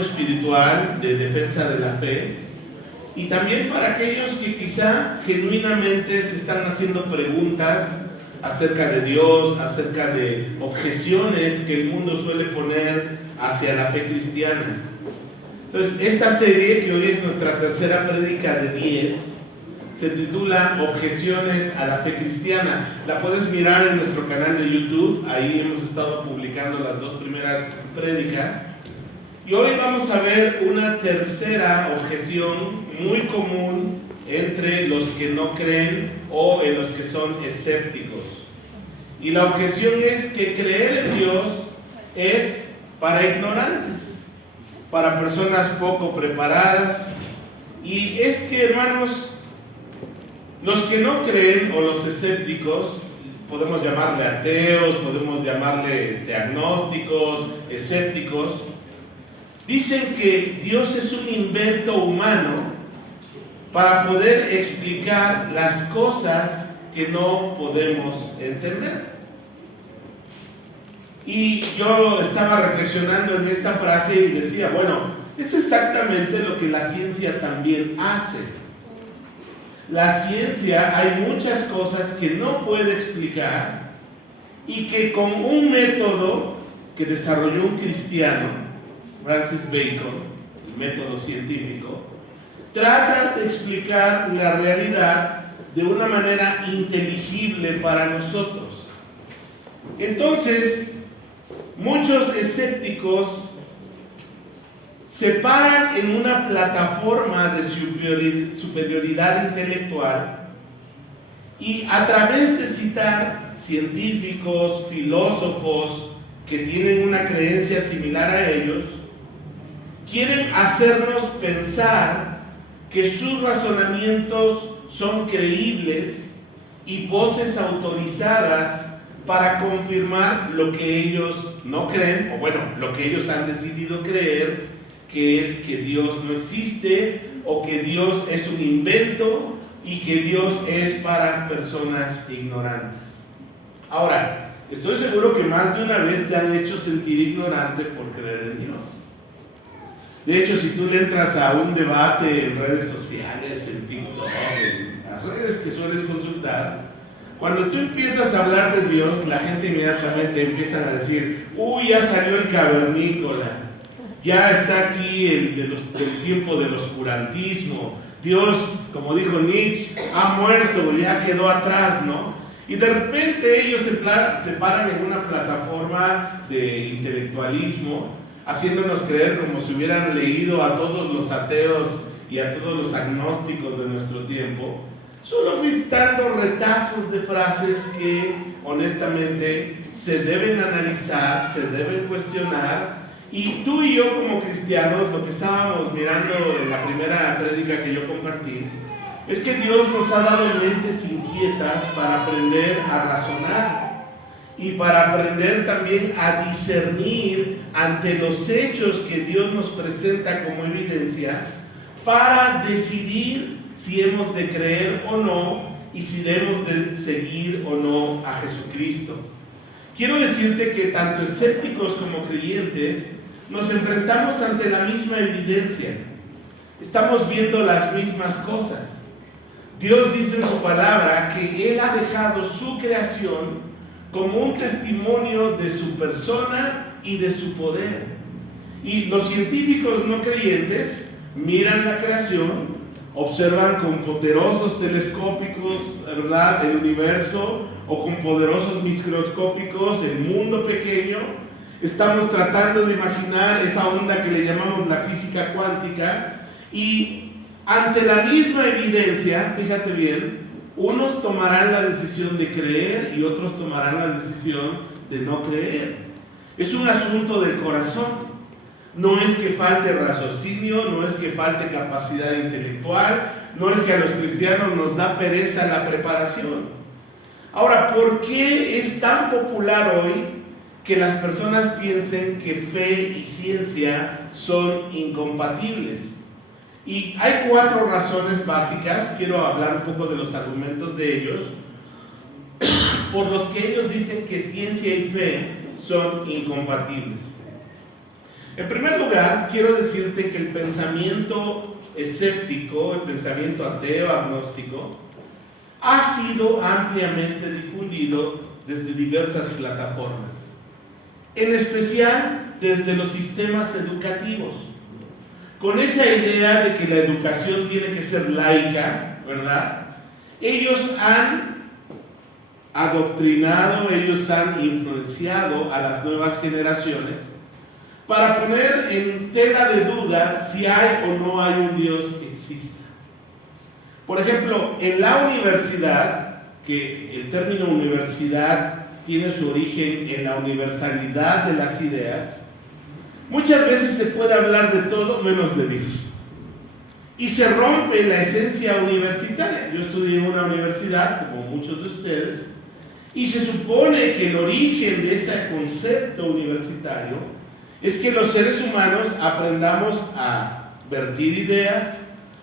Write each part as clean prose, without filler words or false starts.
espiritual de defensa de la fe, y también para aquellos que quizá genuinamente se están haciendo preguntas acerca de Dios, acerca de objeciones que el mundo suele poner hacia la fe cristiana. Entonces, esta serie, que hoy es nuestra tercera prédica de 10, se titula Objeciones a la fe cristiana. La puedes mirar en nuestro canal de YouTube, ahí hemos estado publicando las dos primeras prédicas. Y hoy vamos a ver una tercera objeción muy común entre los que no creen o en los que son escépticos. Y la objeción es que creer en Dios es para ignorantes, para personas poco preparadas. Y es que, hermanos, los que no creen o los escépticos, podemos llamarle ateos, podemos llamarle agnósticos, escépticos, dicen que Dios es un invento humano para poder explicar las cosas que no podemos entender. Y yo estaba reflexionando en esta frase y decía, bueno, es exactamente lo que la ciencia también hace. La ciencia, hay muchas cosas que no puede explicar y que con un método que desarrolló un cristiano, Francis Bacon, el método científico, trata de explicar la realidad de una manera inteligible para nosotros. Entonces, muchos escépticos se paran en una plataforma de superioridad intelectual y a través de citar científicos, filósofos que tienen una creencia similar a ellos, quieren hacernos pensar que sus razonamientos son creíbles y voces autorizadas para confirmar lo que ellos no creen, o bueno, lo que ellos han decidido creer, que es que Dios no existe, o que Dios es un invento, y que Dios es para personas ignorantes. Ahora, estoy seguro que más de una vez te han hecho sentir ignorante por creer en Dios. De hecho, si tú le entras a un debate en redes sociales, en TikTok, en las redes que sueles consultar, cuando tú empiezas a hablar de Dios, la gente inmediatamente empieza a decir, uy, ya salió el cavernícola, ya está aquí el tiempo del oscurantismo, Dios, como dijo Nietzsche, ha muerto, ya quedó atrás, ¿no? Y de repente ellos se paran en una plataforma de intelectualismo, haciéndonos creer como si hubieran leído a todos los ateos y a todos los agnósticos de nuestro tiempo, solo dando retazos de frases que honestamente se deben analizar, se deben cuestionar. Y tú y yo como cristianos, lo que estábamos mirando en la primera prédica que yo compartí, es que Dios nos ha dado mentes inquietas para aprender a razonar y para aprender también a discernir ante los hechos que Dios nos presenta como evidencia, para decidir si hemos de creer o no y si debemos de seguir o no a Jesucristo. Quiero decirte que tanto escépticos como creyentes nos enfrentamos ante la misma evidencia. Estamos viendo las mismas cosas. Dios dice en su palabra que Él ha dejado su creación como un testimonio de su persona y de su poder. Y los científicos no creyentes miran la creación, observan con poderosos telescópicos, ¿verdad?, el universo, o con poderosos microscópicos el mundo pequeño. Estamos tratando de imaginar esa onda que le llamamos la física cuántica, y ante la misma evidencia, fíjate bien, unos tomarán la decisión de creer y otros tomarán la decisión de no creer. Es un asunto del corazón. No es que falte raciocinio, no es que falte capacidad intelectual, no es que a los cristianos nos da pereza la preparación. Ahora, ¿por qué es tan popular hoy que las personas piensen que fe y ciencia son incompatibles? Y hay 4 razones básicas, quiero hablar un poco de los argumentos de ellos, por los que ellos dicen que ciencia y fe son incompatibles. En primer lugar, quiero decirte que el pensamiento escéptico, el pensamiento ateo, agnóstico, ha sido ampliamente difundido desde diversas plataformas, en especial desde los sistemas educativos, con esa idea de que la educación tiene que ser laica, ¿verdad? Ellos han adoctrinado, ellos han influenciado a las nuevas generaciones para poner en tela de duda si hay o no hay un Dios que exista. Por ejemplo, en la universidad, que el término universidad tiene su origen en la universalidad de las ideas, muchas veces se puede hablar de todo menos de Dios. Y se rompe la esencia universitaria. Yo estudié en una universidad, como muchos de ustedes, y se supone que el origen de ese concepto universitario es que los seres humanos aprendamos a vertir ideas,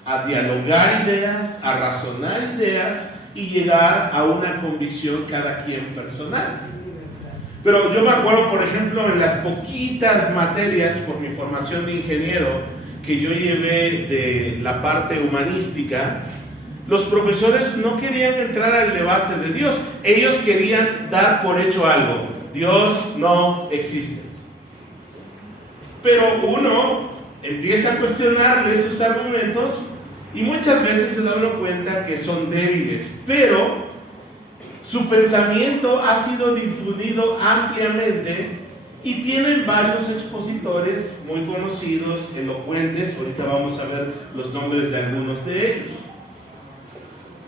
a dialogar ideas, a razonar ideas y llegar a una convicción cada quien personal. Pero yo me acuerdo, por ejemplo, en las poquitas materias por mi formación de ingeniero que yo llevé de la parte humanística, los profesores no querían entrar al debate de Dios. Ellos querían dar por hecho algo: Dios no existe. Pero uno empieza a cuestionarle esos argumentos y muchas veces se da uno cuenta que son débiles, pero su pensamiento ha sido difundido ampliamente y tienen varios expositores muy conocidos, elocuentes. Ahorita vamos a ver los nombres de algunos de ellos.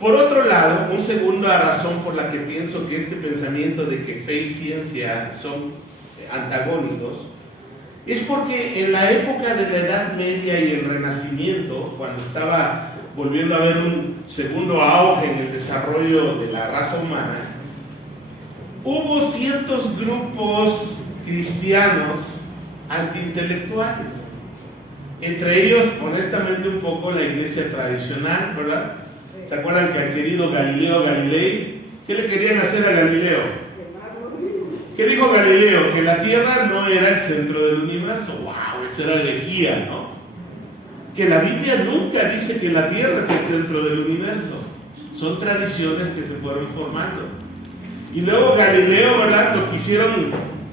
Por otro lado, una segunda razón por la que pienso que este pensamiento de que fe y ciencia son antagónicos es porque en la época de la Edad Media y el Renacimiento, cuando estaba volviendo a haber un segundo auge en el desarrollo de la raza humana, hubo ciertos grupos cristianos antiintelectuales. Entre ellos, honestamente, un poco la iglesia tradicional, ¿verdad? ¿Se acuerdan que al querido Galileo Galilei, qué le querían hacer a Galileo? ¿Qué dijo Galileo? Que la Tierra no era el centro del universo. ¡Wow! Esa era herejía, ¿no? Que la Biblia nunca dice que la Tierra es el centro del universo. Son tradiciones que se fueron formando. Y luego Galileo, ¿verdad? Lo quisieron,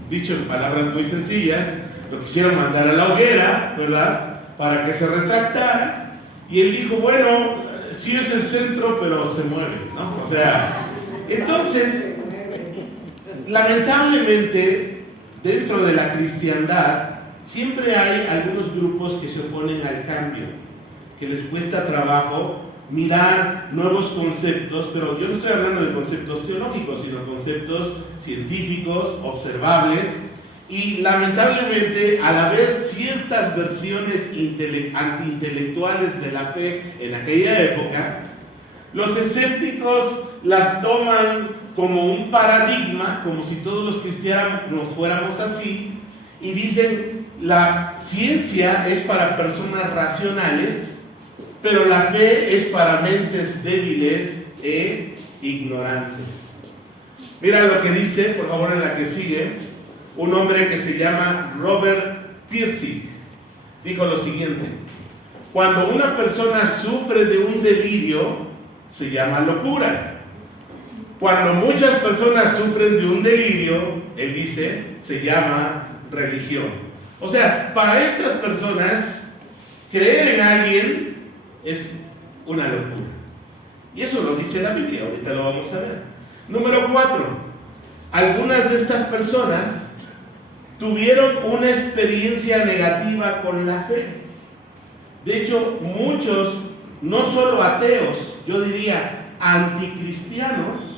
dicho en palabras muy sencillas, lo quisieron mandar a la hoguera, ¿verdad? Para que se retractara. Y él dijo, bueno, sí es el centro, pero se mueve, ¿no? O sea, entonces, lamentablemente, dentro de la cristiandad, siempre hay algunos grupos que se oponen al cambio, que les cuesta trabajo mirar nuevos conceptos, pero yo no estoy hablando de conceptos teológicos, sino conceptos científicos, observables, y lamentablemente, al haber ciertas versiones antiintelectuales de la fe en aquella época, los escépticos las toman como un paradigma, como si todos los cristianos fuéramos así, y dicen, la ciencia es para personas racionales, pero la fe es para mentes débiles e ignorantes. Mira lo que dice, por favor, en la que sigue, un hombre que se llama Robert Pirsig. Dijo lo siguiente: cuando una persona sufre de un delirio, se llama locura. Cuando muchas personas sufren de un delirio, él dice, se llama religión. O sea, para estas personas, creer en alguien es una locura. Y eso lo dice la Biblia, ahorita lo vamos a ver. Número 4. Algunas de estas personas tuvieron una experiencia negativa con la fe. De hecho, muchos, no solo ateos, yo diría anticristianos,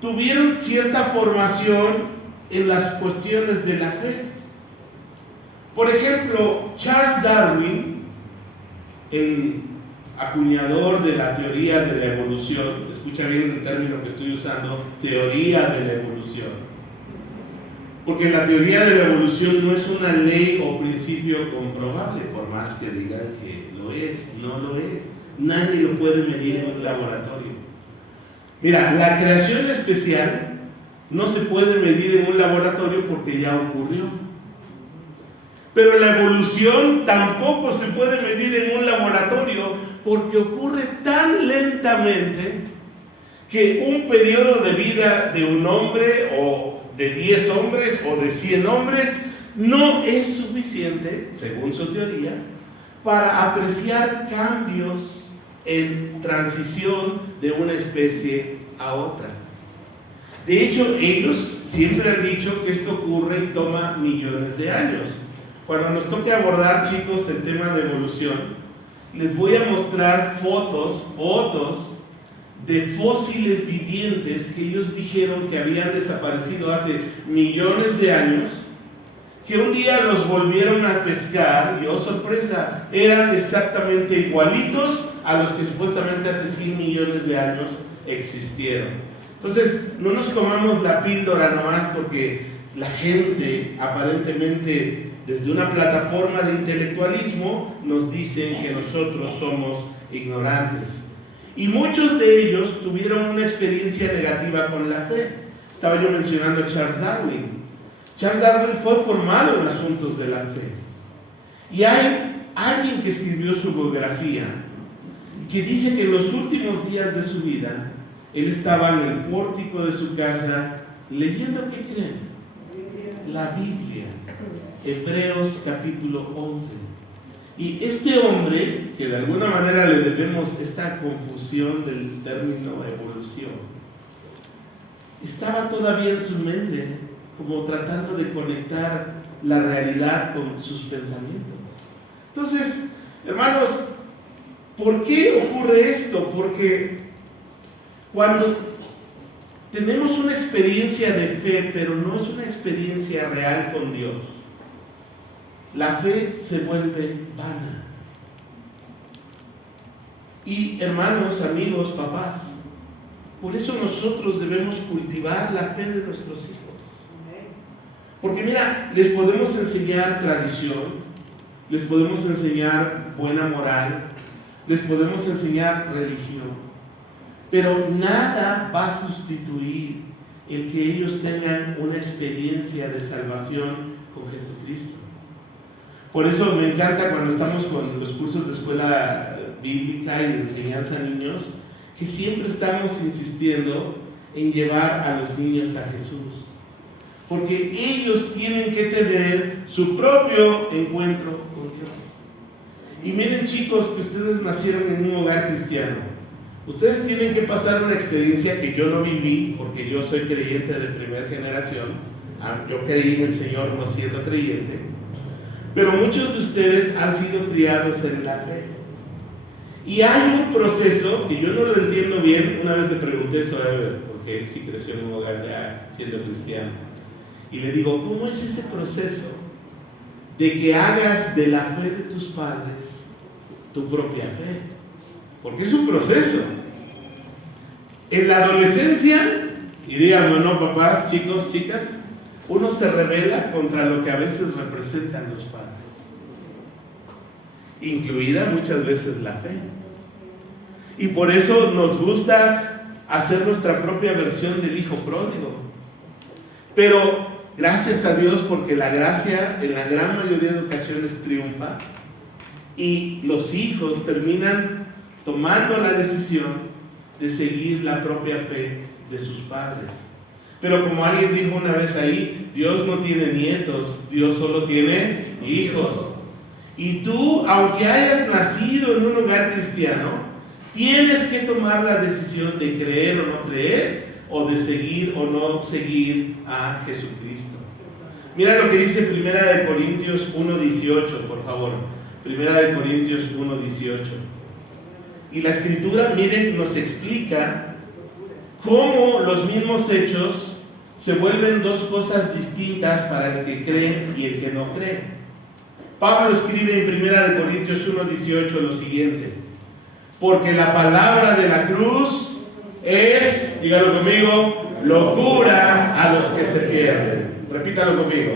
tuvieron cierta formación en las cuestiones de la fe. Por ejemplo, Charles Darwin, el acuñador de la teoría de la evolución, escucha bien el término que estoy usando, teoría de la evolución, porque la teoría de la evolución no es una ley o principio comprobable, por más que digan que lo es, no lo es. Nadie lo puede medir en un laboratorio. Mira, la creación especial no se puede medir en un laboratorio porque ya ocurrió. Pero la evolución tampoco se puede medir en un laboratorio porque ocurre tan lentamente que un periodo de vida de un hombre o de 10 hombres o de 100 hombres no es suficiente, según su teoría, para apreciar cambios en transición de una especie a otra. De hecho, ellos siempre han dicho que esto ocurre y toma millones de años. Cuando nos toque abordar, chicos, el tema de evolución, les voy a mostrar fotos de fósiles vivientes que ellos dijeron que habían desaparecido hace millones de años, que un día los volvieron a pescar y, oh sorpresa, eran exactamente igualitos a los que supuestamente hace 100 millones de años existieron. Entonces, no nos comamos la píldora nomás porque la gente, aparentemente, desde una plataforma de intelectualismo, nos dicen que nosotros somos ignorantes. Y muchos de ellos tuvieron una experiencia negativa con la fe. Estaba yo mencionando a Charles Darwin. Charles Darwin fue formado en asuntos de la fe. Y hay alguien que escribió su biografía que dice que en los últimos días de su vida, él estaba en el pórtico de su casa leyendo, ¿qué creen? La Biblia, Hebreos capítulo 11. Y este hombre, que de alguna manera le debemos esta confusión del término evolución, estaba todavía en su mente, como tratando de conectar la realidad con sus pensamientos. Entonces, hermanos, ¿por qué ocurre esto? Porque cuando tenemos una experiencia de fe, pero no es una experiencia real con Dios, la fe se vuelve vana. Y hermanos, amigos, papás, por eso nosotros debemos cultivar la fe de nuestros hijos. Porque mira, les podemos enseñar tradición, les podemos enseñar buena moral, les podemos enseñar religión, pero nada va a sustituir el que ellos tengan una experiencia de salvación con Jesucristo. Por eso me encanta cuando estamos con los cursos de escuela bíblica y de enseñanza a niños, que siempre estamos insistiendo en llevar a los niños a Jesús. Porque ellos tienen que tener su propio encuentro con Dios. Y miren, chicos, que ustedes nacieron en un hogar cristiano. Ustedes tienen que pasar una experiencia que yo no viví, porque yo soy creyente de primera generación. Yo creí en el Señor no siendo creyente. Pero muchos de ustedes han sido criados en la fe. Y hay un proceso que yo no lo entiendo bien. Una vez le pregunté a Soever, porque él sí creció en un hogar ya siendo cristiano. Y le digo, ¿cómo es ese proceso de que hagas de la fe de tus padres tu propia fe? Porque es un proceso. En la adolescencia, y díganme, no, papás, chicos, chicas, uno se rebela contra lo que a veces representan los padres, incluida muchas veces la fe. Y por eso nos gusta hacer nuestra propia versión del hijo pródigo. Pero gracias a Dios, porque la gracia en la gran mayoría de ocasiones triunfa y los hijos terminan tomando la decisión de seguir la propia fe de sus padres. Pero como alguien dijo una vez ahí, Dios no tiene nietos, Dios solo tiene hijos. Y tú, aunque hayas nacido en un hogar cristiano, tienes que tomar la decisión de creer o no creer, o de seguir o no seguir a Jesucristo. Mira lo que dice 1 Corintios 1:18, por favor. 1 Corintios 1:18. Y la Escritura, miren, nos explica cómo los mismos hechos se vuelven dos cosas distintas para el que cree y el que no cree. Pablo escribe en 1 Corintios 1:18 lo siguiente: porque la palabra de la cruz es, dígalo conmigo, locura a los que se pierden. Repítalo conmigo.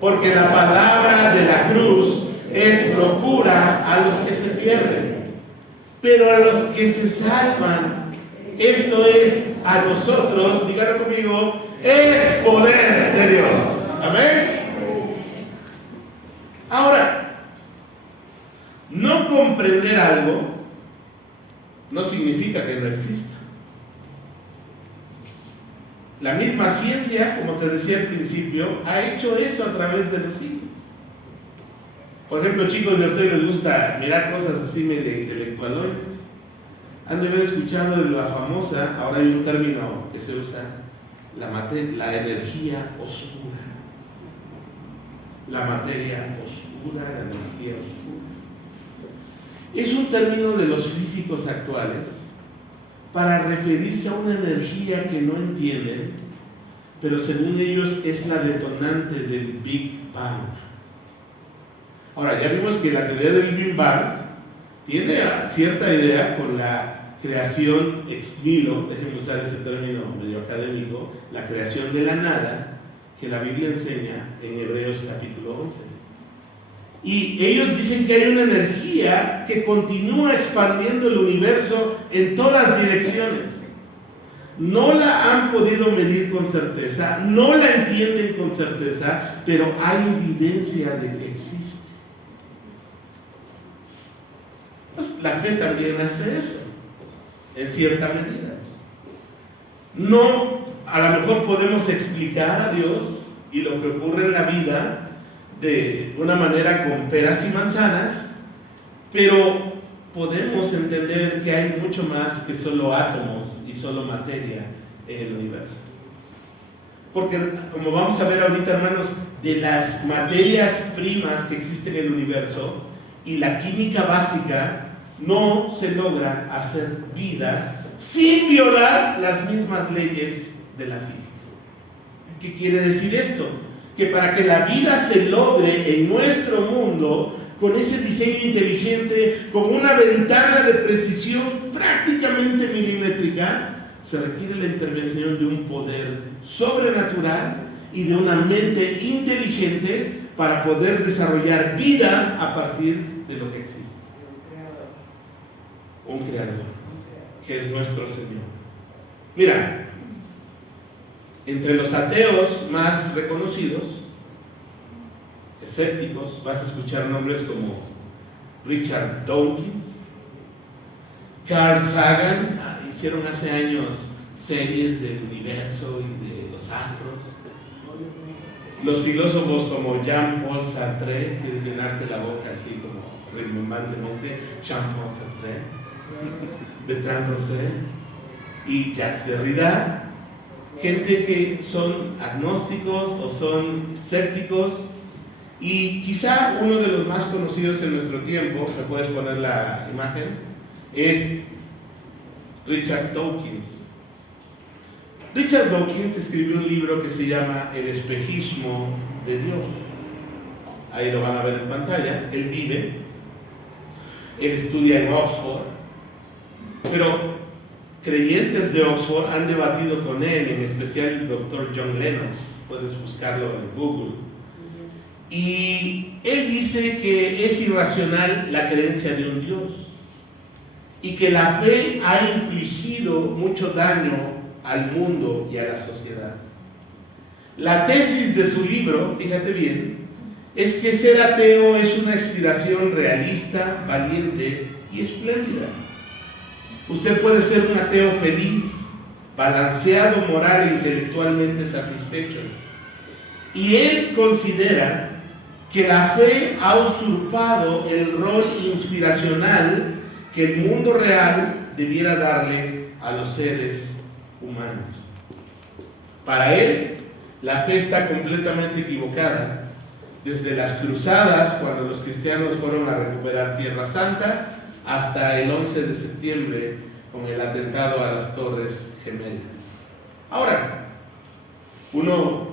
Porque la palabra de la cruz es locura a los que se pierden. Pero a los que se salvan, esto es a nosotros, dígalo conmigo, es poder de Dios. Amén. Ahora, no comprender algo no significa que no exista. La misma ciencia, como te decía al principio, ha hecho eso a través de los siglos. Por ejemplo, chicos, ¿de ustedes les gusta mirar cosas así medio intelectuales? Han de haber escuchado de la famosa, ahora hay un término que se usa, la energía oscura. La materia oscura, la energía oscura. Es un término de los físicos actuales para referirse a una energía que no entienden, pero según ellos es la detonante del Big Bang. Ahora, ya vimos que la teoría del Big Bang tiene cierta idea con la creación ex nihilo, déjenme usar ese término medio académico, la creación de la nada, que la Biblia enseña en Hebreos capítulo 11. Y ellos dicen que hay una energía que continúa expandiendo el universo en todas direcciones. No la han podido medir con certeza, no la entienden con certeza, pero hay evidencia de que existe. Pues la fe también hace eso, en cierta medida. No, a lo mejor podemos explicar a Dios y lo que ocurre en la vida de una manera con peras y manzanas, pero podemos entender que hay mucho más que solo átomos y solo materia en el universo. Porque, como vamos a ver ahorita, hermanos, de las materias primas que existen en el universo y la química básica, no se logra hacer vida sin violar las mismas leyes de la física. ¿Qué quiere decir esto? Que para que la vida se logre en nuestro mundo, con ese diseño inteligente, con una ventana de precisión prácticamente milimétrica, se requiere la intervención de un poder sobrenatural y de una mente inteligente para poder desarrollar vida a partir de lo que existe. Un creador, que es nuestro Señor. Mira, entre los ateos más reconocidos, escépticos, vas a escuchar nombres como Richard Dawkins, Carl Sagan, hicieron hace años series del universo y de los astros. Los filósofos como Jean-Paul Sartre, quieres llenarte la boca así como rimbombantemente, Jean-Paul Sartre, Bertrand Russell y Jacques Derrida, gente que son agnósticos o son escépticos, y quizá uno de los más conocidos en nuestro tiempo, ¿me puedes poner la imagen?, es Richard Dawkins. Richard Dawkins escribió un libro que se llama El espejismo de Dios. Ahí lo van a ver en pantalla. Él vive, él estudia en Oxford, pero creyentes de Oxford han debatido con él, en especial el doctor John Lennox, puedes buscarlo en Google. Y él dice que es irracional la creencia de un Dios y que la fe ha infligido mucho daño al mundo y a la sociedad. La tesis de su libro, fíjate bien, es que ser ateo es una aspiración realista, valiente y espléndida. Usted puede ser un ateo feliz, balanceado moral e intelectualmente satisfecho. Y él considera que la fe ha usurpado el rol inspiracional que el mundo real debiera darle a los seres humanos. Para él, la fe está completamente equivocada. Desde las cruzadas, cuando los cristianos fueron a recuperar Tierra Santa, hasta el 11 de septiembre, con el atentado a las Torres Gemelas. Ahora, uno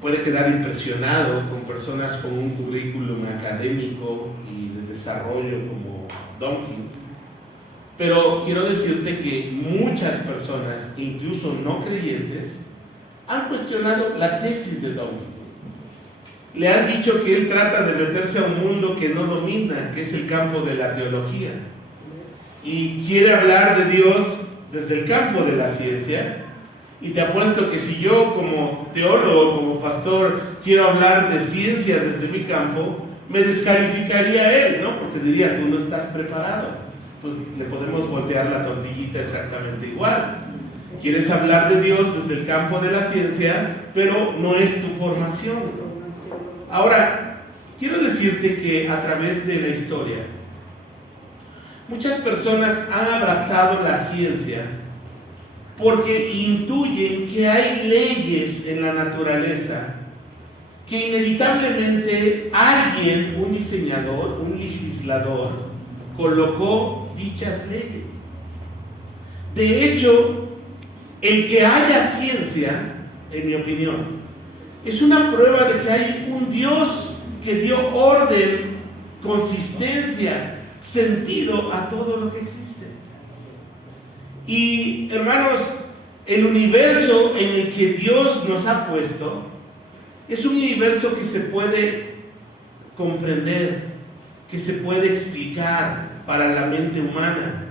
puede quedar impresionado con personas con un currículum académico y de desarrollo como Dawkins, pero quiero decirte que muchas personas, incluso no creyentes, han cuestionado la tesis de Dawkins. Le han dicho que él trata de meterse a un mundo que no domina, que es el campo de la teología, y quiere hablar de Dios desde el campo de la ciencia. Y te apuesto que si yo como teólogo, como pastor, quiero hablar de ciencia desde mi campo, me descalificaría a él, ¿no? Porque diría, tú no estás preparado. Pues le podemos voltear la tortillita exactamente igual. Quieres hablar de Dios desde el campo de la ciencia, pero no es tu formación. Ahora, quiero decirte que a través de la historia, muchas personas han abrazado la ciencia porque intuyen que hay leyes en la naturaleza que inevitablemente alguien, un diseñador, un legislador, colocó dichas leyes. De hecho, el que haya ciencia, en mi opinión, es una prueba de que hay un Dios que dio orden, consistencia, sentido a todo lo que existe. Y hermanos, el universo en el que Dios nos ha puesto es un universo que se puede comprender, que se puede explicar para la mente humana.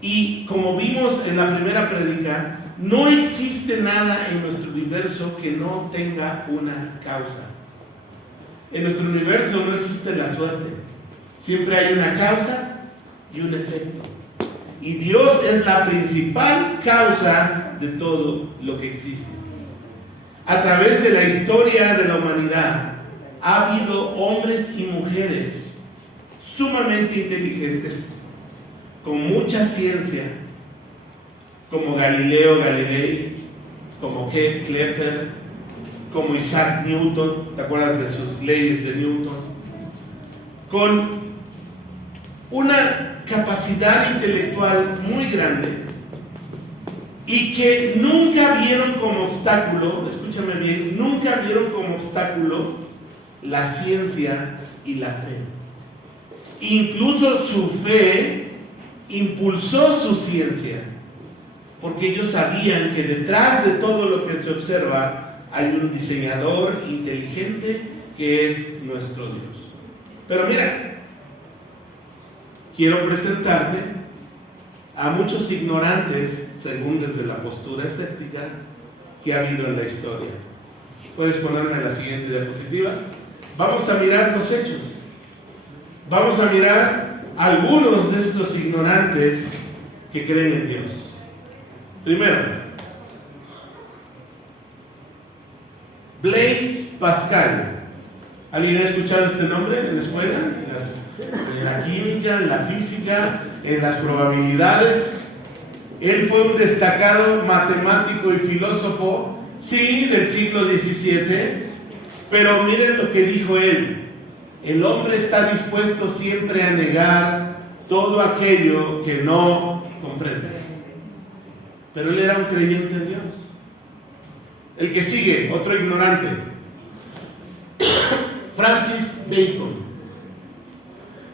Y como vimos en la primera prédica, no existe nada en nuestro universo que no tenga una causa. En nuestro universo no existe la suerte. Siempre hay una causa y un efecto. Y Dios es la principal causa de todo lo que existe. A través de la historia de la humanidad, ha habido hombres y mujeres sumamente inteligentes, con mucha ciencia, como Galileo Galilei, como Kepler, como Isaac Newton, ¿te acuerdas de sus leyes de Newton? Con una capacidad intelectual muy grande y que nunca vieron como obstáculo, escúchame bien, nunca vieron como obstáculo la ciencia y la fe. Incluso su fe impulsó su ciencia, porque ellos sabían que detrás de todo lo que se observa hay un diseñador inteligente que es nuestro Dios. Pero mira, quiero presentarte a muchos ignorantes, según desde la postura escéptica, que ha habido en la historia. Puedes ponerme la siguiente diapositiva. Vamos a mirar los hechos. Vamos a mirar algunos de estos ignorantes que creen en Dios. Primero, Blaise Pascal. ¿Alguien ha escuchado este nombre en la escuela? En la química, en la física, en las probabilidades. Él fue un destacado matemático y filósofo, sí, del siglo XVII, pero miren lo que dijo él: el hombre está dispuesto siempre a negar todo aquello que no comprende. Pero él era un creyente en Dios. El que sigue, otro ignorante, Francis Bacon.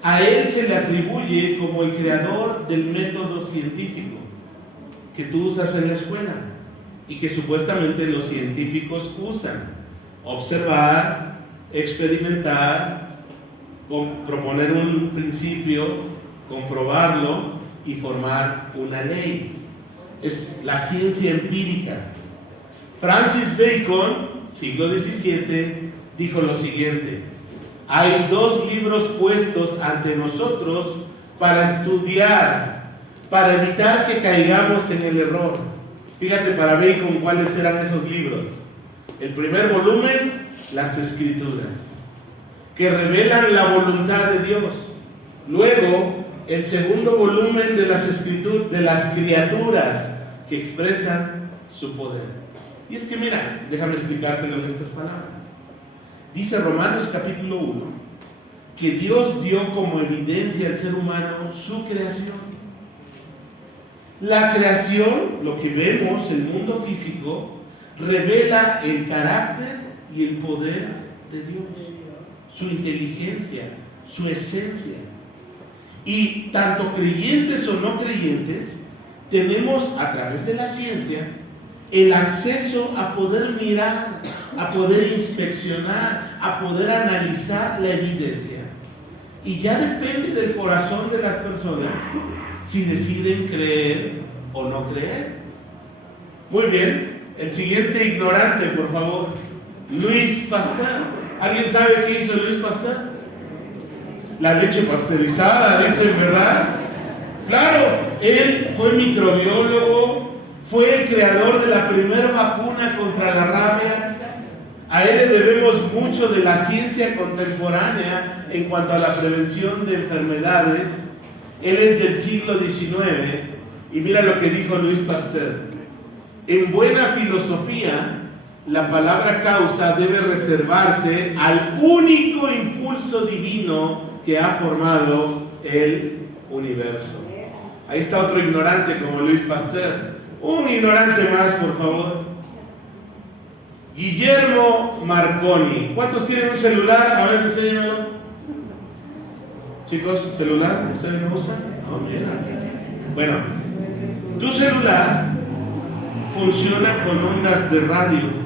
A él se le atribuye como el creador del método científico que tú usas en la escuela y que supuestamente los científicos usan: observar, experimentar, proponer un principio, comprobarlo y formar una ley. Es la ciencia empírica. Francis Bacon, siglo XVII, dijo lo siguiente: hay dos libros puestos ante nosotros para estudiar, para evitar que caigamos en el error. Fíjate para Bacon cuáles eran esos libros. El primer volumen, las Escrituras, que revelan la voluntad de Dios. Luego, el segundo volumen de las Escrituras, de las criaturas, que expresan su poder. Y es que mira, déjame explicártelo en estas palabras. Dice Romanos capítulo 1 que Dios dio como evidencia al ser humano su creación. La creación, lo que vemos, el mundo físico, revela el carácter y el poder de Dios, su inteligencia, su esencia. Y tanto creyentes o no creyentes, tenemos a través de la ciencia el acceso a poder mirar, a poder inspeccionar, a poder analizar la evidencia. Y ya depende del corazón de las personas si deciden creer o no creer. Muy bien, el siguiente ignorante, por favor, Louis Pasteur. ¿Alguien sabe qué hizo Louis Pasteur? La leche pasteurizada, dicen, ¿verdad? Claro, él fue microbiólogo, fue el creador de la primera vacuna contra la rabia. A él le debemos mucho de la ciencia contemporánea en cuanto a la prevención de enfermedades. Él es del siglo XIX y mira lo que dijo Louis Pasteur. En buena filosofía, la palabra causa debe reservarse al único impulso divino que ha formado el universo. Ahí está otro ignorante como Louis Pasteur. Un ignorante más, por favor. Guillermo Marconi. ¿Cuántos tienen un celular? A ver, enséñamelo. Chicos, ¿celular? ¿Ustedes lo usan? No, mira. Bueno, tu celular funciona con ondas de radio.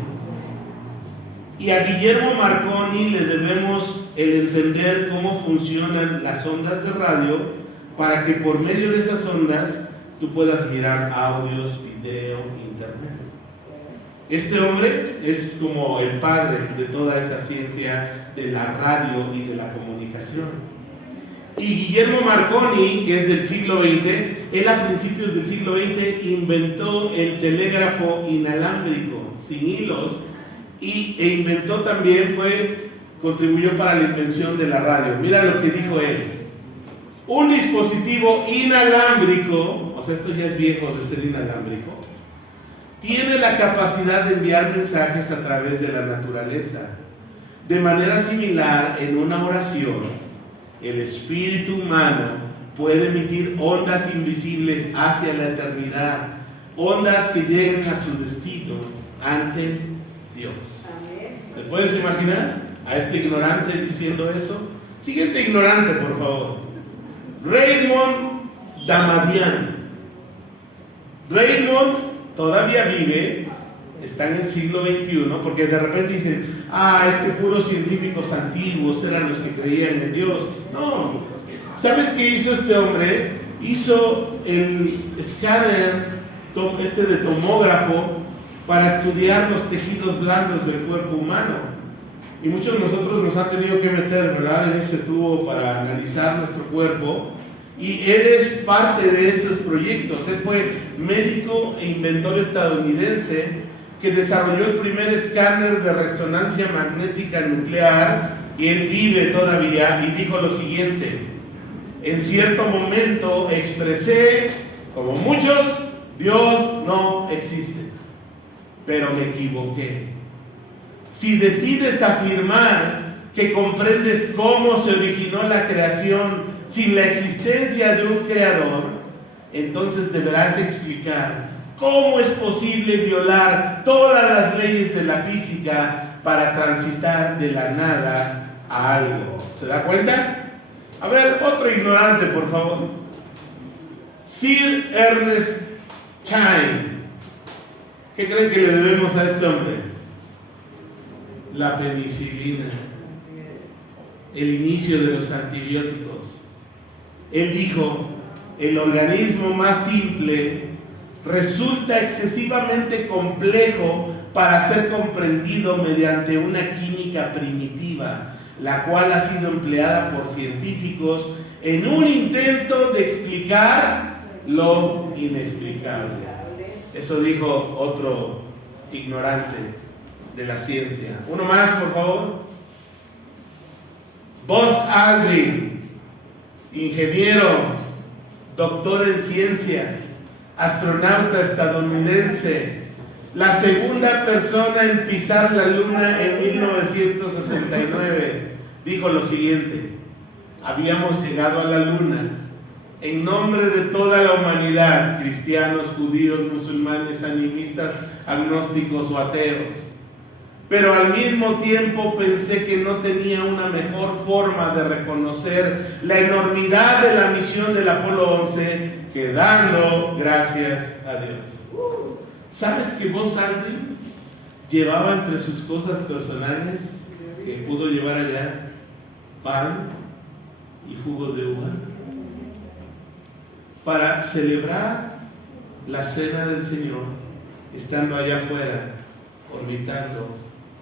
Y a Guillermo Marconi le debemos el entender cómo funcionan las ondas de radio para que por medio de esas ondas tú puedas mirar audios, video, internet. Este hombre es como el padre de toda esa ciencia de la radio y de la comunicación. Y Guillermo Marconi, que es del siglo XX, él a principios del siglo XX inventó el telégrafo inalámbrico, sin hilos, e inventó también, contribuyó para la invención de la radio. Mira lo que dijo él. Un dispositivo inalámbrico, o sea, esto ya es viejo de ser inalámbrico, tiene la capacidad de enviar mensajes a través de la naturaleza. De manera similar, en una oración, el espíritu humano puede emitir ondas invisibles hacia la eternidad, ondas que lleguen a su destino ante Dios. ¿Te puedes imaginar a este ignorante diciendo eso? Siguiente ignorante, por favor. Raymond Damadian. Raymond todavía vive, está en el siglo XXI, porque de repente dicen, es que puros científicos antiguos eran los que creían en Dios. No, ¿sabes qué hizo este hombre? Hizo el escáner de tomógrafo para estudiar los tejidos blandos del cuerpo humano. Y muchos de nosotros nos han tenido que meter, ¿verdad?, en ese tubo para analizar nuestro cuerpo. Y él es parte de esos proyectos. Él fue médico e inventor estadounidense que desarrolló el primer escáner de resonancia magnética nuclear, y él vive todavía, y dijo lo siguiente: en cierto momento expresé, como muchos, Dios no existe, pero me equivoqué. Si decides afirmar que comprendes cómo se originó la creación sin la existencia de un creador, entonces deberás explicar cómo es posible violar todas las leyes de la física para transitar de la nada a algo. ¿Se da cuenta? A ver, otro ignorante, por favor. Sir Ernest Chain. ¿Qué creen que le debemos a este hombre? La penicilina. El inicio de los antibióticos. Él dijo: el organismo más simple resulta excesivamente complejo para ser comprendido mediante una química primitiva, la cual ha sido empleada por científicos en un intento de explicar lo inexplicable. Eso dijo otro ignorante de la ciencia. Uno más, por favor. Buzz Aldrin, ingeniero, doctor en ciencias, astronauta estadounidense, la segunda persona en pisar la luna en 1969, dijo lo siguiente: habíamos llegado a la luna en nombre de toda la humanidad, cristianos, judíos, musulmanes, animistas, agnósticos o ateos. Pero al mismo tiempo pensé que no tenía una mejor forma de reconocer la enormidad de la misión del Apolo 11 que dando gracias a Dios. ¿Sabes que Buzz Aldrin llevaba entre sus cosas personales que pudo llevar allá pan y jugo de uva para celebrar la cena del Señor, estando allá afuera, orbitando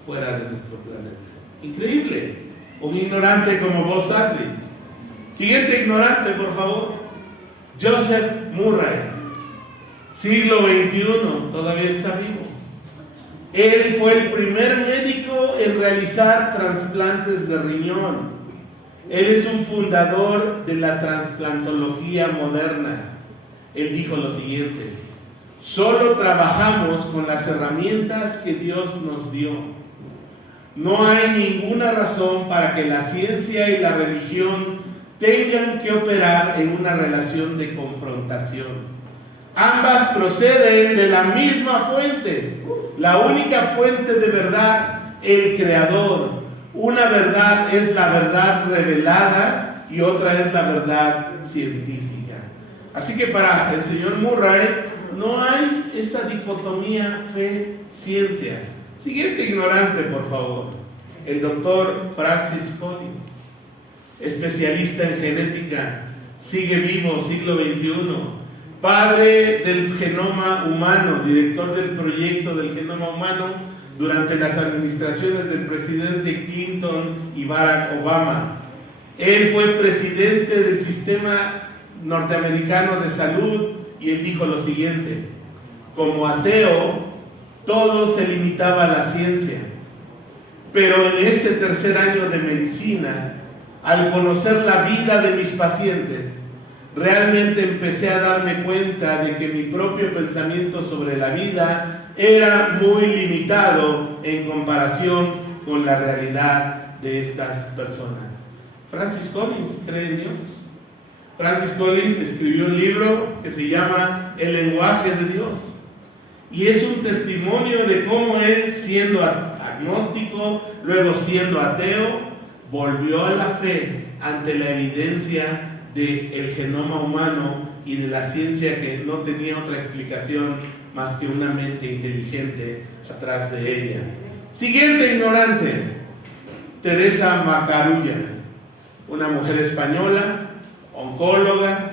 fuera de nuestro planeta? Increíble. Un ignorante como Buzz Aldrin. Siguiente ignorante, por favor. Joseph Murray, siglo XXI, todavía está vivo. Él fue el primer médico en realizar trasplantes de riñón. Él es un fundador de la trasplantología moderna. Él dijo lo siguiente: solo trabajamos con las herramientas que Dios nos dio. No hay ninguna razón para que la ciencia y la religión tengan que operar en una relación de confrontación. Ambas proceden de la misma fuente, la única fuente de verdad, el Creador. Una verdad es la verdad revelada y otra es la verdad científica. Así que para el señor Murray no hay esa dicotomía fe-ciencia. Siguiente ignorante, por favor. El doctor Francis Collins, especialista en genética, sigue vivo, siglo XXI. Padre del genoma humano, director del proyecto del genoma humano durante las administraciones del presidente Clinton y Barack Obama. Él fue presidente del sistema norteamericano de salud y él dijo lo siguiente: como ateo, todo se limitaba a la ciencia. Pero en ese tercer año de medicina, al conocer la vida de mis pacientes, realmente empecé a darme cuenta de que mi propio pensamiento sobre la vida era muy limitado en comparación con la realidad de estas personas. Francis Collins cree en Dios. Francis Collins escribió un libro que se llama El lenguaje de Dios. Y es un testimonio de cómo él, siendo agnóstico, luego siendo ateo, volvió a la fe ante la evidencia del genoma humano y de la ciencia que no tenía otra explicación más que una mente inteligente atrás de ella. Siguiente ignorante, Teresa Macarulla, una mujer española, oncóloga,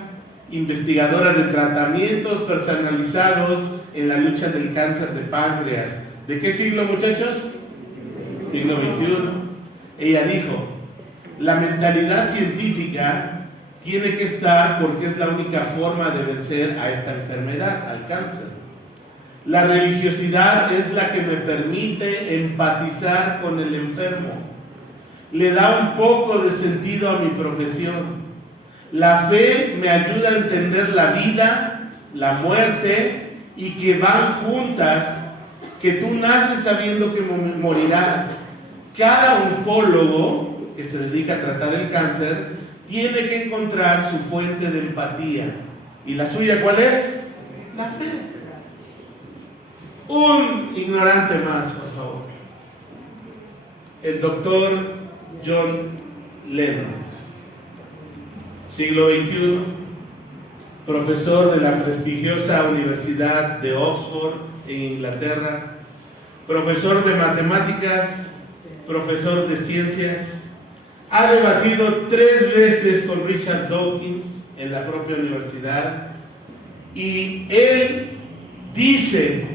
investigadora de tratamientos personalizados en la lucha del cáncer de páncreas. ¿De qué siglo, muchachos? Siglo XXI. Ella dijo: la mentalidad científica tiene que estar porque es la única forma de vencer a esta enfermedad, al cáncer. La religiosidad es la que me permite empatizar con el enfermo. Le da un poco de sentido a mi profesión. La fe me ayuda a entender la vida, la muerte y que van juntas, que tú naces sabiendo que morirás. Cada oncólogo que se dedica a tratar el cáncer tiene que encontrar su fuente de empatía. ¿Y la suya cuál es? La fe. Un ignorante más, por favor. El doctor John Lennon, siglo XXI, profesor de la prestigiosa Universidad de Oxford en Inglaterra, profesor de matemáticas, profesor de ciencias. Ha debatido 3 veces con Richard Dawkins en la propia universidad y él dice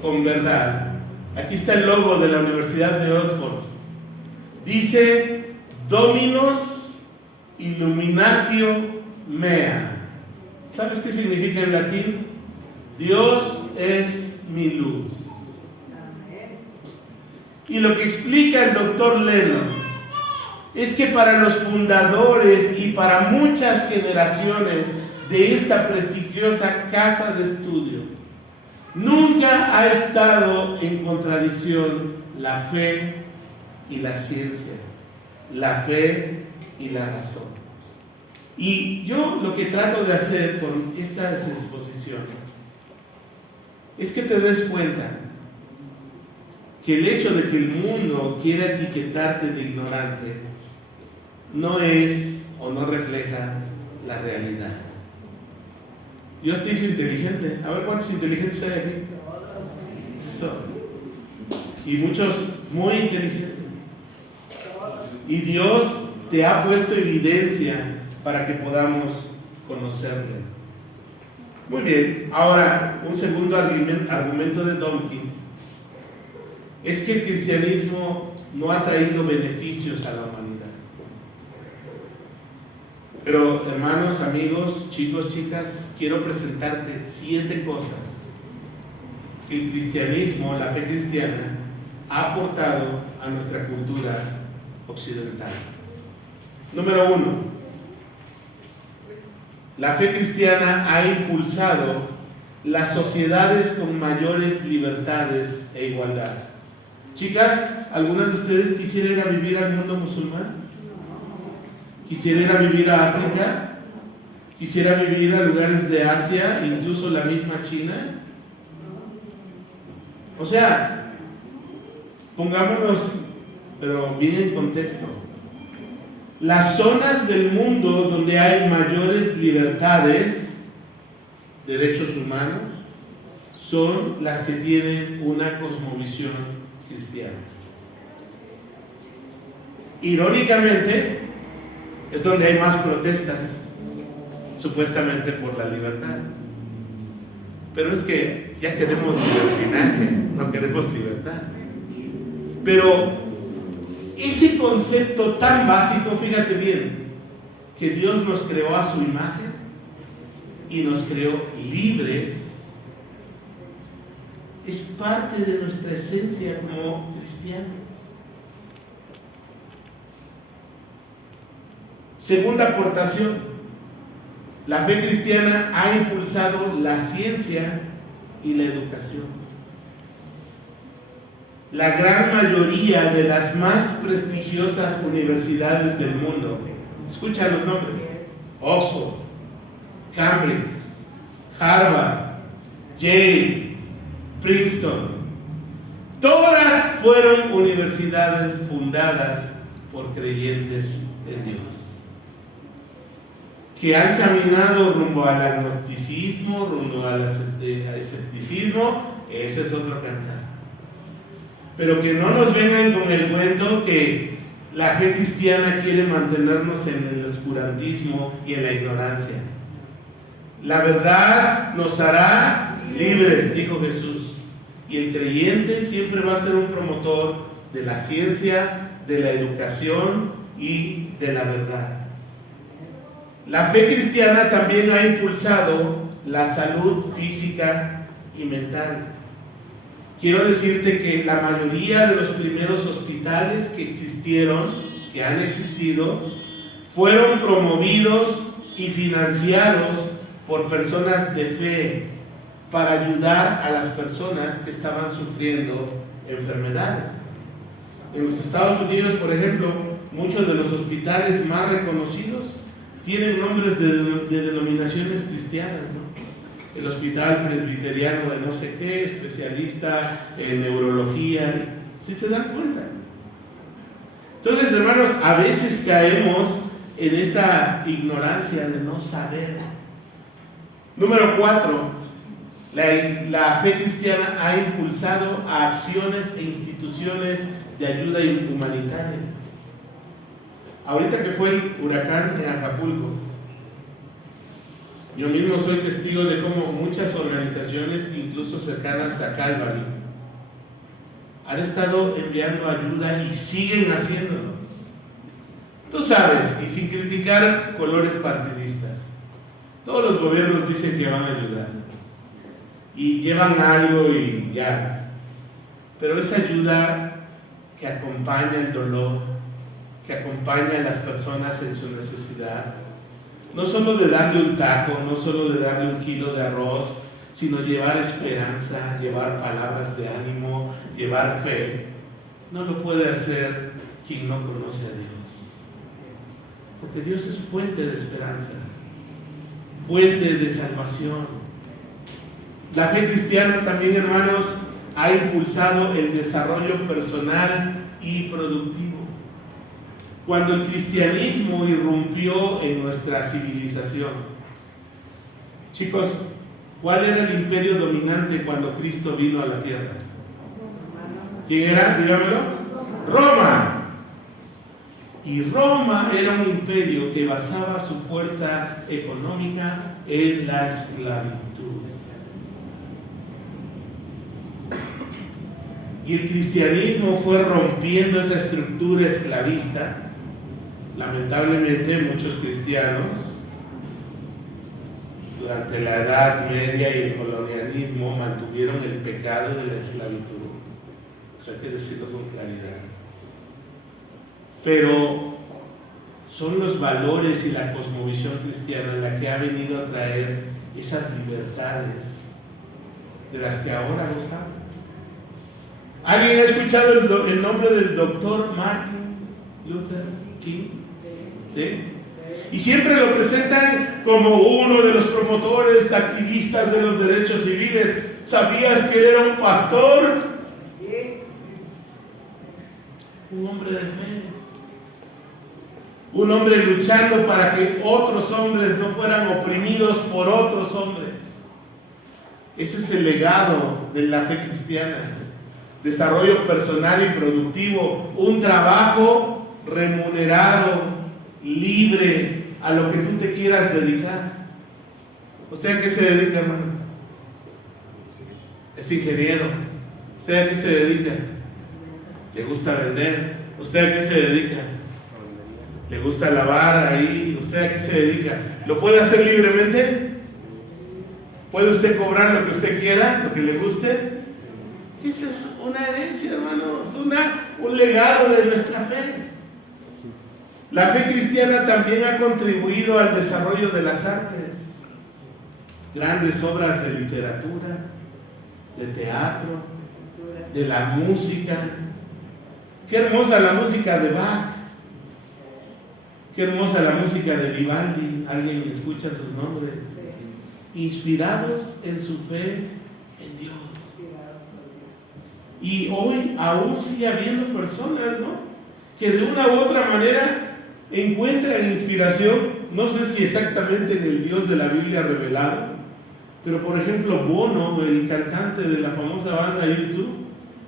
con verdad, aquí está el logo de la Universidad de Oxford, dice Dominus Illuminatio Mea. ¿Sabes qué significa en latín? Dios es mi luz. Y lo que explica el doctor Lennon es que para los fundadores y para muchas generaciones de esta prestigiosa casa de estudio, nunca ha estado en contradicción la fe y la ciencia, la fe y la razón. Y yo lo que trato de hacer con estas exposiciones es que te des cuenta que el hecho de que el mundo quiera etiquetarte de ignorante no es o no refleja la realidad. Dios te hizo inteligente. A ver cuántos inteligentes hay aquí. Eso. Y muchos muy inteligentes. Y Dios te ha puesto evidencia para que podamos conocerle. Muy bien. Ahora, un segundo argumento de Dawkins es que el cristianismo no ha traído beneficios a la humanidad. Pero hermanos, amigos, chicos, chicas, quiero presentarte 7 cosas que el cristianismo, la fe cristiana, ha aportado a nuestra cultura occidental. Número 1. La fe cristiana ha impulsado las sociedades con mayores libertades e igualdad. Chicas, ¿algunas de ustedes quisieran ir a vivir al mundo musulmán? ¿Quisiera ir a vivir a África? ¿Quisiera vivir a lugares de Asia, incluso la misma China? O sea, pongámonos, pero bien en contexto. Las zonas del mundo donde hay mayores libertades, derechos humanos, son las que tienen una cosmovisión cristiana. Irónicamente, es donde hay más protestas, supuestamente por la libertad. Pero es que ya queremos libertinaje, no queremos libertad. Pero ese concepto tan básico, fíjate bien, que Dios nos creó a su imagen y nos creó libres, es parte de nuestra esencia como cristianos. Segunda aportación, la fe cristiana ha impulsado la ciencia y la educación. La gran mayoría de las más prestigiosas universidades del mundo, escucha los nombres: Oxford, Cambridge, Harvard, Yale, Princeton, todas fueron universidades fundadas por creyentes en Dios, que han caminado rumbo al agnosticismo, rumbo al escepticismo. Ese es otro cantar. Pero que no nos vengan con el cuento que la fe cristiana quiere mantenernos en el oscurantismo y en la ignorancia. La verdad nos hará libres, dijo Jesús. Y el creyente siempre va a ser un promotor de la ciencia, de la educación y de la verdad. La fe cristiana también ha impulsado la salud física y mental. Quiero decirte que la mayoría de los primeros hospitales que existieron, que han existido, fueron promovidos y financiados por personas de fe para ayudar a las personas que estaban sufriendo enfermedades. En los Estados Unidos, por ejemplo, muchos de los hospitales más reconocidos tienen nombres de denominaciones cristianas, ¿no? El Hospital Presbiteriano de no sé qué, especialista en neurología. ¿Sí se dan cuenta? Entonces, hermanos, a veces caemos en esa ignorancia de no saber. Número 4, la fe cristiana ha impulsado a acciones e instituciones de ayuda humanitaria. Ahorita que fue el huracán en Acapulco, yo mismo soy testigo de cómo muchas organizaciones, incluso cercanas a Calvary, han estado enviando ayuda y siguen haciéndolo. Tú sabes, y sin criticar colores partidistas, todos los gobiernos dicen que van a ayudar y llevan algo y ya, pero esa ayuda que acompaña el dolor, que acompaña a las personas en su necesidad, no solo de darle un taco, no solo de darle un kilo de arroz, sino llevar esperanza, llevar palabras de ánimo, llevar fe, no lo puede hacer quien no conoce a Dios. Porque Dios es fuente de esperanza, fuente de salvación. La fe cristiana también, hermanos, ha impulsado el desarrollo personal y productivo. Cuando el cristianismo irrumpió en nuestra civilización, chicos, ¿cuál era el imperio dominante cuando Cristo vino a la tierra? ¿Quién era? Dígamelo. Roma. Y Roma era un imperio que basaba su fuerza económica en la esclavitud. Y el cristianismo fue rompiendo esa estructura esclavista Lamentablemente muchos cristianos durante la Edad Media y el colonialismo mantuvieron el pecado de la esclavitud. Eso hay que decirlo con claridad. Pero son los valores y la cosmovisión cristiana la que ha venido a traer esas libertades de las que ahora gozamos. ¿Alguien ha escuchado el nombre del doctor Martin Luther King? ¿Sí? Y siempre lo presentan como uno de los promotores, activistas de los derechos civiles. ¿Sabías que él era un pastor? Un hombre de fe. Un hombre luchando para que otros hombres no fueran oprimidos por otros hombres. Ese es el legado de la fe cristiana. Desarrollo personal y productivo, un trabajo remunerado, libre, a lo que tú te quieras dedicar. ¿Usted a qué se dedica, hermano? Es ingeniero. ¿Usted a qué se dedica? ¿Le gusta vender? ¿Usted a qué se dedica? ¿Le gusta lavar ahí? ¿Usted a qué se dedica? ¿Lo puede hacer libremente? ¿Puede usted cobrar lo que usted quiera, lo que le guste? Esa es una herencia, hermanos, un legado de nuestra fe. La fe cristiana también ha contribuido al desarrollo de las artes. Grandes obras de literatura, de teatro, de la música. Qué hermosa la música de Bach. Qué hermosa la música de Vivaldi. ¿Alguien escucha sus nombres? Inspirados en su fe en Dios. Y hoy aún sigue habiendo personas, ¿no?, que de una u otra manera encuentran inspiración, no sé si exactamente en el Dios de la Biblia revelado, pero por ejemplo Bono, el cantante de la famosa banda U2,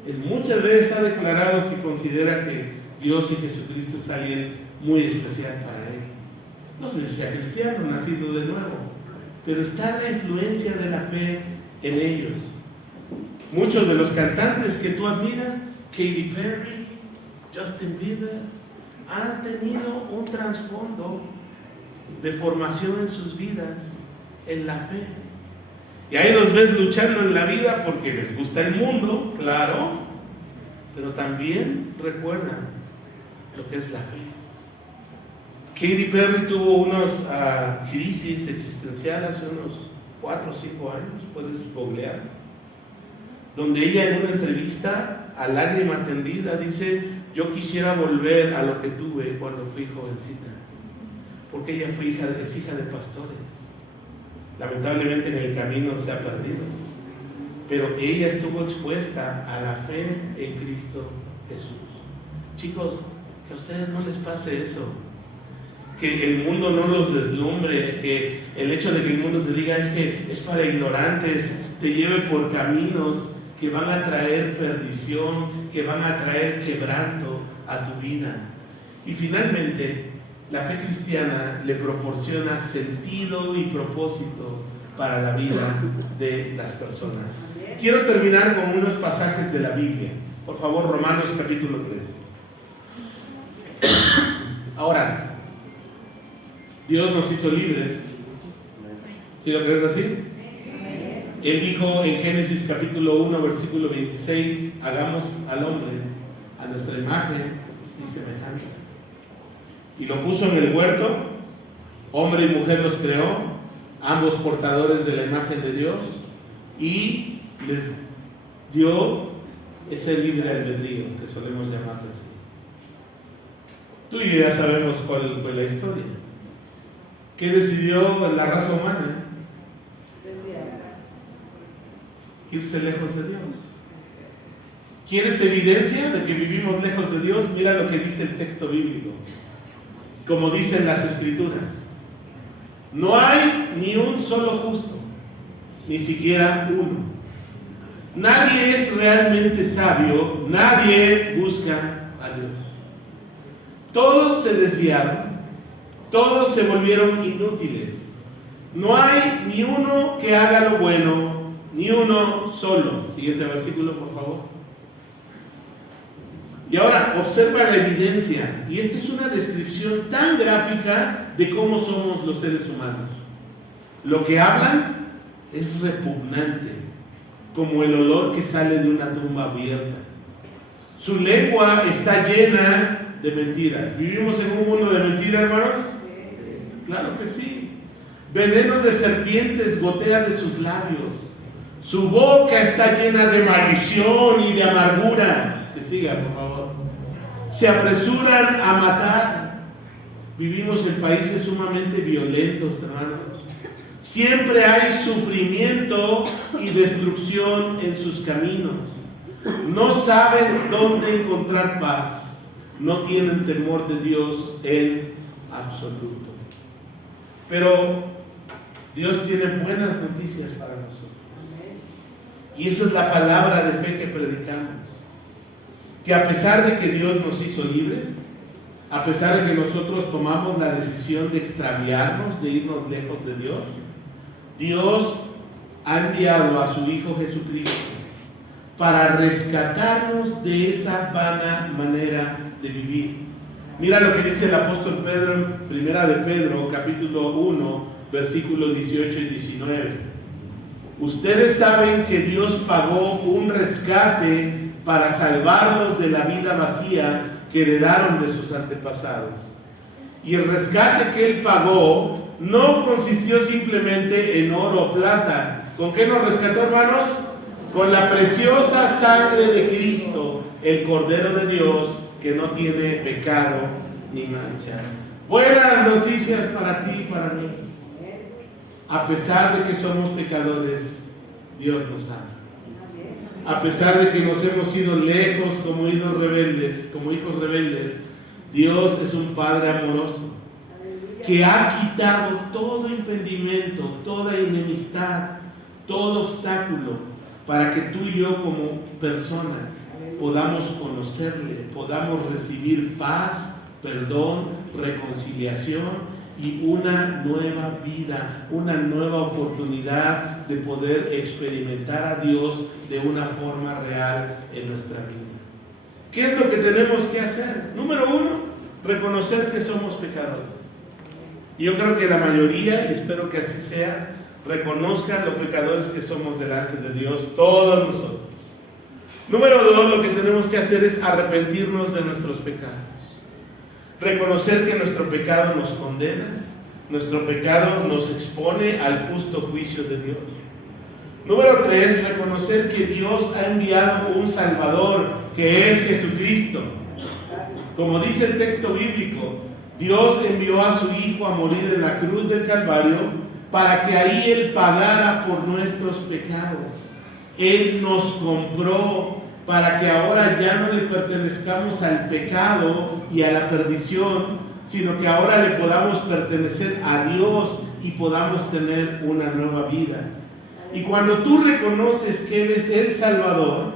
él muchas veces ha declarado que considera que Dios y Jesucristo es alguien muy especial para él. No sé si sea cristiano, nacido de nuevo, pero está la influencia de la fe en ellos. Muchos de los cantantes que tú admiras, Katy Perry, Justin Bieber, han tenido un trasfondo de formación en sus vidas en la fe. Y ahí los ves luchando en la vida porque les gusta el mundo, claro, pero también recuerdan lo que es la fe. Katy Perry tuvo unos crisis existenciales hace unos 4 o 5 años, puedes googlear, donde ella en una entrevista a lágrima tendida dice: yo quisiera volver a lo que tuve cuando fui jovencita, porque ella es hija de pastores. Lamentablemente en el camino se ha perdido, pero ella estuvo expuesta a la fe en Cristo Jesús. Chicos, que a ustedes no les pase eso, que el mundo no los deslumbre, que el hecho de que el mundo te diga es que es para ignorantes, te lleve por caminos que van a traer perdición, que van a traer quebranto a tu vida. Y finalmente, la fe cristiana le proporciona sentido y propósito para la vida de las personas. Quiero terminar con unos pasajes de la Biblia. Por favor, Romanos capítulo 3. Ahora, Dios nos hizo libres. ¿Sí lo crees así? Él dijo en Génesis capítulo 1, versículo 26, hagamos al hombre a nuestra imagen y semejanza. Y lo puso en el huerto, hombre y mujer los creó, ambos portadores de la imagen de Dios, y les dio ese libre albedrío que solemos llamar así. Tú y yo ya sabemos cuál fue la historia. ¿Qué decidió la raza humana? Irse lejos de Dios. ¿Quieres evidencia de que vivimos lejos de Dios? Mira lo que dice el texto bíblico. Como dicen las escrituras, no hay ni un solo justo, ni siquiera uno. Nadie es realmente sabio, nadie busca a Dios. Todos se desviaron, todos se volvieron inútiles. No hay ni uno que haga lo bueno, ni uno solo. Siguiente versículo, por favor. Y ahora observa la evidencia, y esta es una descripción tan gráfica de cómo somos los seres humanos. Lo que hablan es repugnante, como el olor que sale de una tumba abierta. Su lengua está llena de mentiras. ¿Vivimos en un mundo de mentiras, hermanos? Claro que sí. Veneno de serpientes gotea de sus labios. Su boca está llena de maldición y de amargura. Que siga, por favor. Se apresuran a matar. Vivimos en países sumamente violentos, hermanos. Siempre hay sufrimiento y destrucción en sus caminos. No saben dónde encontrar paz. No tienen temor de Dios en absoluto. Pero Dios tiene buenas noticias para nosotros. Y esa es la palabra de fe que predicamos. Que a pesar de que Dios nos hizo libres, a pesar de que nosotros tomamos la decisión de extraviarnos, de irnos lejos de Dios, Dios ha enviado a su Hijo Jesucristo para rescatarnos de esa vana manera de vivir. Mira lo que dice el apóstol Pedro en Primera de Pedro, capítulo 1, versículos 18 y 19. Ustedes saben que Dios pagó un rescate para salvarlos de la vida vacía que heredaron de sus antepasados. Y el rescate que Él pagó no consistió simplemente en oro o plata. ¿Con qué nos rescató, hermanos? Con la preciosa sangre de Cristo, el Cordero de Dios, que no tiene pecado ni mancha. Buenas noticias para ti y para mí. A pesar de que somos pecadores, Dios nos ama. A pesar de que nos hemos ido lejos como hijos rebeldes, Dios es un Padre amoroso que ha quitado todo impedimento, toda enemistad, todo obstáculo, para que tú y yo como personas podamos conocerle, podamos recibir paz, perdón, reconciliación y una nueva vida, una nueva oportunidad de poder experimentar a Dios de una forma real en nuestra vida. ¿Qué es lo que tenemos que hacer? Número 1, reconocer que somos pecadores. Y yo creo que la mayoría, y espero que así sea, reconozcan los pecadores que somos delante de Dios, todos nosotros. Número 2, lo que tenemos que hacer es arrepentirnos de nuestros pecados. Reconocer que nuestro pecado nos condena, nuestro pecado nos expone al justo juicio de Dios. Número 3, reconocer que Dios ha enviado un Salvador, que es Jesucristo. Como dice el texto bíblico, Dios envió a su Hijo a morir en la cruz del Calvario para que ahí Él pagara por nuestros pecados. Él nos compró para que ahora ya no le pertenezcamos al pecado y a la perdición, sino que ahora le podamos pertenecer a Dios y podamos tener una nueva vida. Y cuando tú reconoces que Él es el Salvador,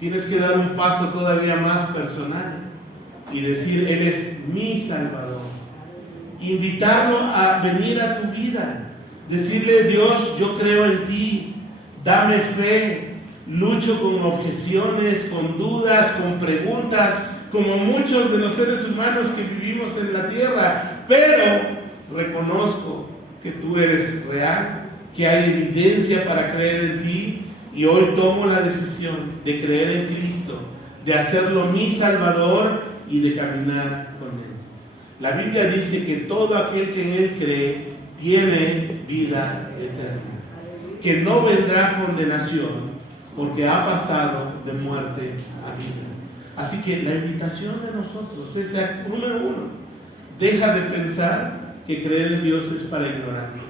tienes que dar un paso todavía más personal y decir, Él es mi Salvador. Invitarlo a venir a tu vida. Decirle, Dios, yo creo en ti, dame fe. Lucho con objeciones, con dudas, con preguntas, como muchos de los seres humanos que vivimos en la tierra, pero reconozco que tú eres real, que hay evidencia para creer en ti, y hoy tomo la decisión de creer en Cristo, de hacerlo mi Salvador y de caminar con Él. La Biblia dice que todo aquel que en Él cree tiene vida eterna, que no vendrá condenación, porque ha pasado de muerte a vida. Así que la invitación de nosotros es, número 1, deja de pensar que creer en Dios es para ignorantes.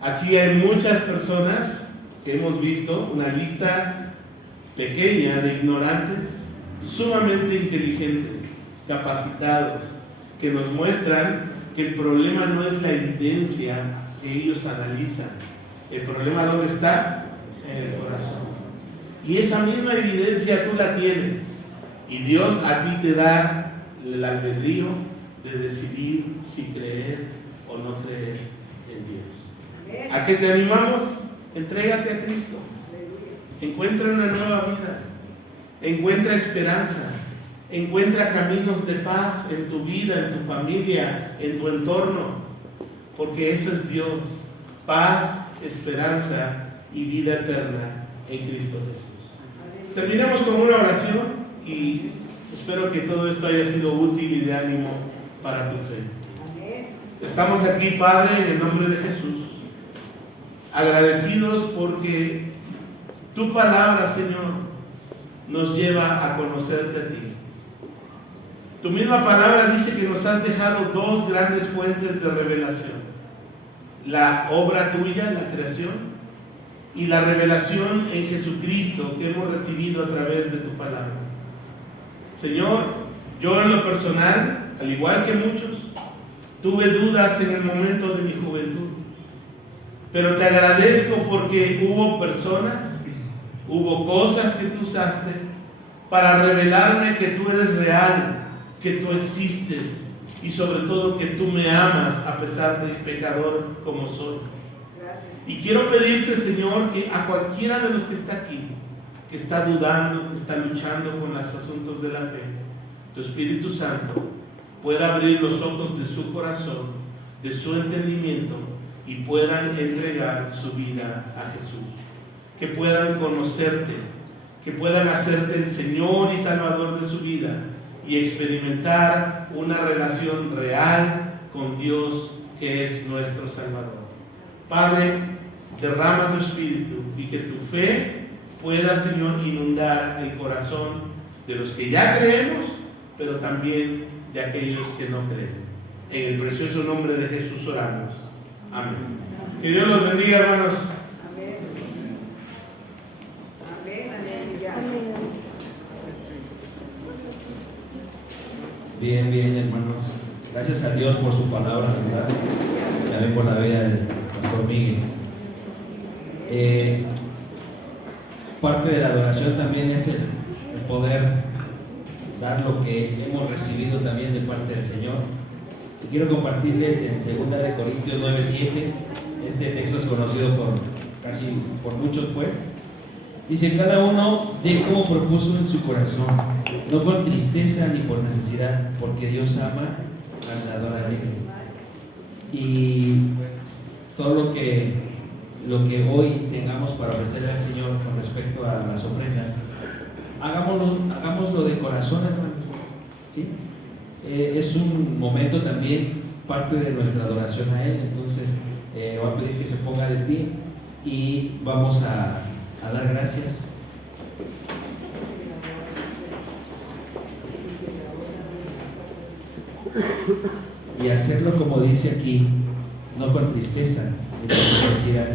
Aquí hay muchas personas que hemos visto, una lista pequeña de ignorantes, sumamente inteligentes, capacitados, que nos muestran que el problema no es la evidencia que ellos analizan. El problema, ¿dónde está? En el corazón. Y esa misma evidencia tú la tienes. Y Dios a ti te da el albedrío de decidir si creer o no creer en Dios. ¿A qué te animamos? Entrégate a Cristo. Encuentra una nueva vida. Encuentra esperanza. Encuentra caminos de paz en tu vida, en tu familia, en tu entorno, porque eso es Dios, paz, esperanza y vida eterna en Cristo Jesús. Terminamos con una oración y espero que todo esto haya sido útil y de ánimo para tu fe. Estamos aquí, Padre, en el nombre de Jesús, agradecidos porque tu palabra, Señor, nos lleva a conocerte a ti. Tu misma palabra dice que nos has dejado dos grandes fuentes de revelación: la obra tuya, la creación, y la revelación en Jesucristo que hemos recibido a través de tu palabra. Señor, yo en lo personal, al igual que muchos, tuve dudas en el momento de mi juventud, pero te agradezco porque hubo personas, hubo cosas que tú usaste para revelarme que tú eres real, que tú existes y sobre todo que tú me amas a pesar de pecador como soy. Y quiero pedirte, Señor, que a cualquiera de los que está aquí, que está dudando, que está luchando con los asuntos de la fe, tu Espíritu Santo pueda abrir los ojos de su corazón, de su entendimiento, y puedan entregar su vida a Jesús. Que puedan conocerte, que puedan hacerte el Señor y Salvador de su vida y experimentar una relación real con Dios que es nuestro Salvador. Padre, derrama tu Espíritu y que tu fe pueda, Señor, inundar el corazón de los que ya creemos, pero también de aquellos que no creen. En el precioso nombre de Jesús oramos. Amén. Que Dios los bendiga, hermanos. Amén. Amén. Bien, bien, hermanos. Gracias a Dios por su palabra, ¿verdad? También por la vida del pastor Miguel. Parte de la adoración también es el poder dar lo que hemos recibido también de parte del Señor. Y quiero compartirles en 2 Corintios 9:7. Este texto es conocido por muchos, pues. Dice: cada uno de como propuso en su corazón, no por tristeza ni por necesidad, porque Dios ama al dador alegre. Y pues todo lo que hoy tengamos para ofrecerle al Señor con respecto a las ofrendas, hagámoslo de corazón, hermanos, ¿sí? Es un momento también, parte de nuestra adoración a Él. Entonces voy a pedir que se ponga de pie y vamos a dar gracias. Y hacerlo como dice aquí, no con tristeza ni con necesidad,